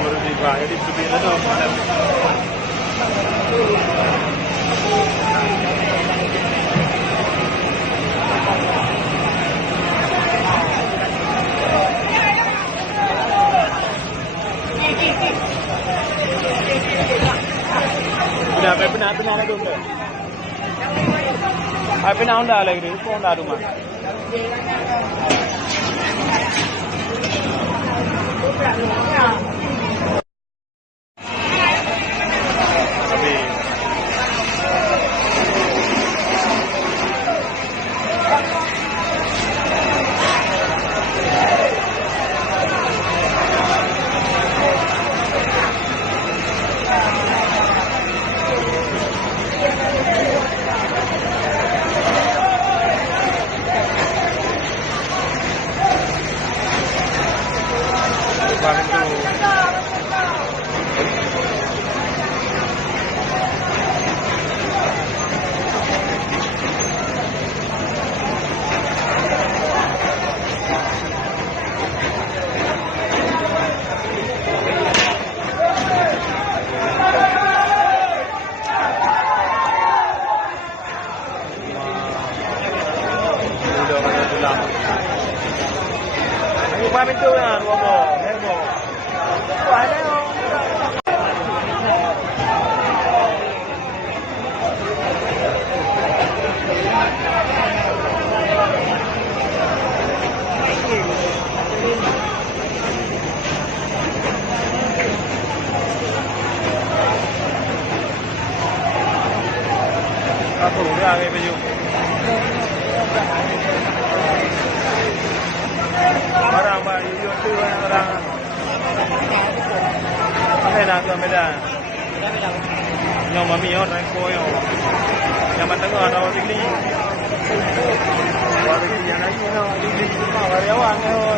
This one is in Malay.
baru dibuka. Jadi sebelum itu mana? Benar ada tu. Apa nak unda lagi? Kau unda rumah. Qua bên tôi là ngồi ngồi quá đấy không? Thủ ra cái bây giờ orang baru itu orang Medan yang mami orang koyo yang tengah ada orang tinggi orang yang lagi orang tinggi semua karyawan yang